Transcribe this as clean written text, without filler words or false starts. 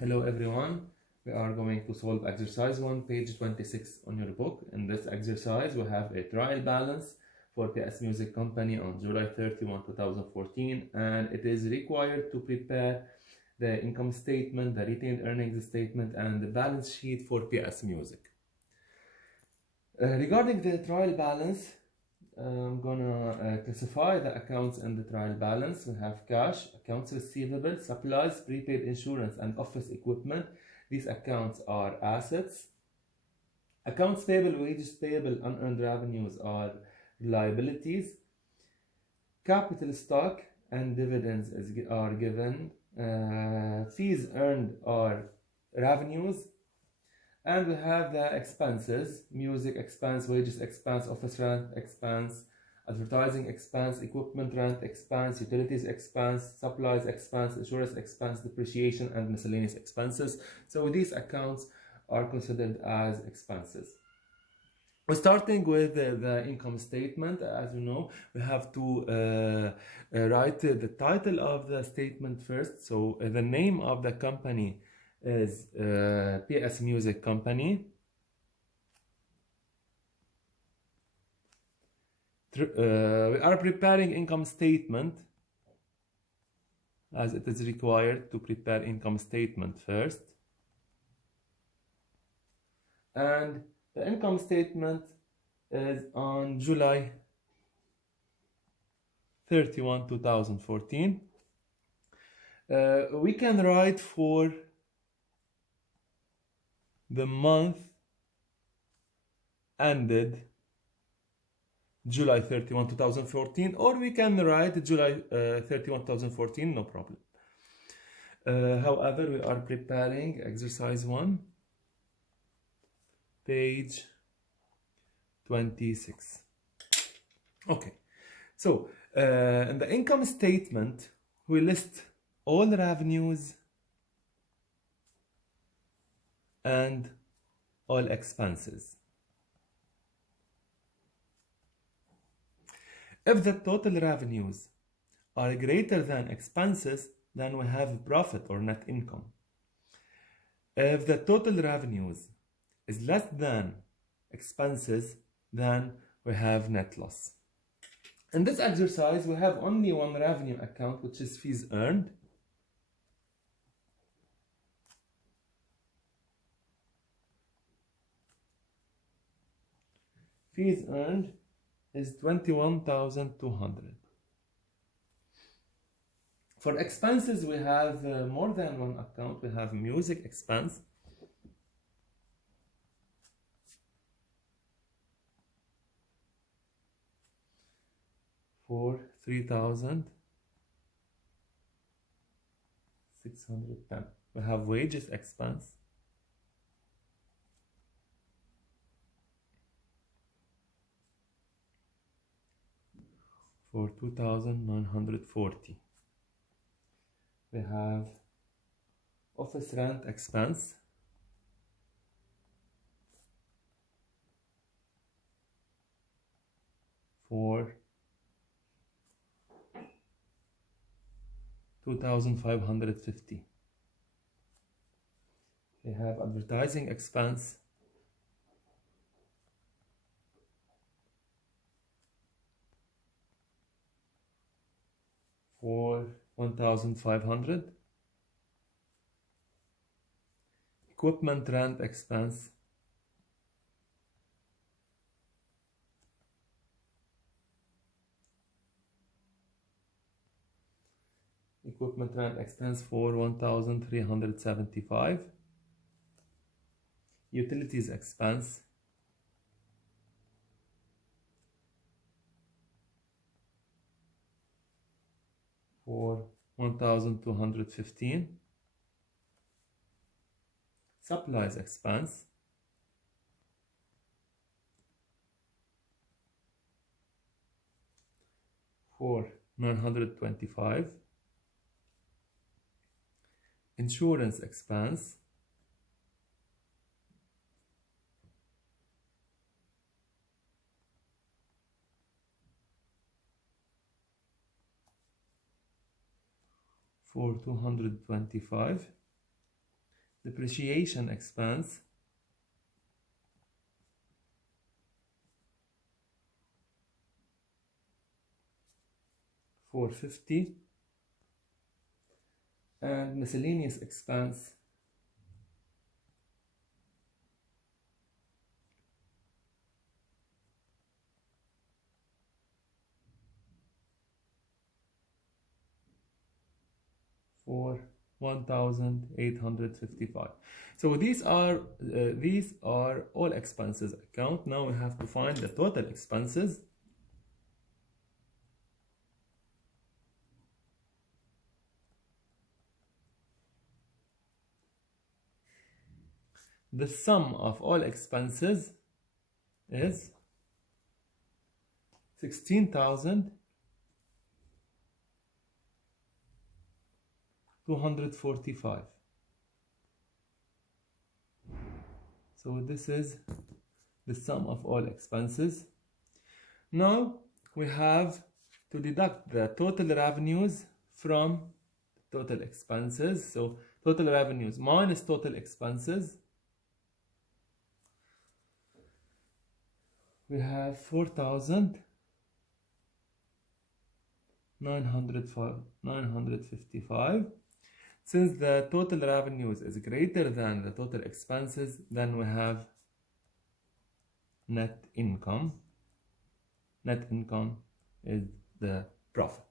Hello everyone, we are going to solve exercise 1, page 26 on your book. In this exercise, we have a trial balance for PS Music Company on July 31, 2014, and it is required to prepare the income statement, the retained earnings statement, and the balance sheet for PS Music. Regarding the trial balance, I'm gonna classify the accounts in the trial balance. We have cash, accounts receivable, supplies, prepaid insurance, and office equipment. These accounts are assets. Accounts payable, wages payable, unearned revenues are liabilities. Capital stock and dividends are given. Fees earned are revenues. And we have the expenses: music expense, wages expense, office rent expense, advertising expense, equipment rent expense, utilities expense, supplies expense, insurance expense, depreciation, and miscellaneous expenses. So these accounts are considered as expenses. We're starting with the income statement. As you know, we have to write the title of the statement first. So the name of the company is PS Music Company. We are preparing income statement, as it is required to prepare income statement first. And the income statement is on July 31, 2014. We can write for the month ended July 31, 2014, or we can write July 31, 2014, no problem. However, we are preparing exercise 1, page 26. Okay, so in the income statement, we list all revenues and all expenses. If the total revenues are greater than expenses, then we have profit or net income. If the total revenues is less than expenses, then we have net loss. In this exercise, we have only one revenue account, which is fees earned. Fees earned is 21,200. For expenses, we have more than one account. We have music expense, for 3,610. We have wages expense for 2,940. We have office rent expense for 2,550. We have advertising expense for 1,500. Equipment rent expense for 1,375. Utilities expense for 1,215. Supplies expense for 925. Insurance expense for 225. depreciation expense $450, and miscellaneous expense for $1,855. So these are all expenses account. Now we have to find the total expenses. The sum of all expenses is 16,245. So this is the sum of all expenses. Now we have to deduct the total revenues from total expenses. So total revenues minus total expenses. We have 4,955. Since the total revenues is greater than the total expenses, then we have net income. Net income is the profit.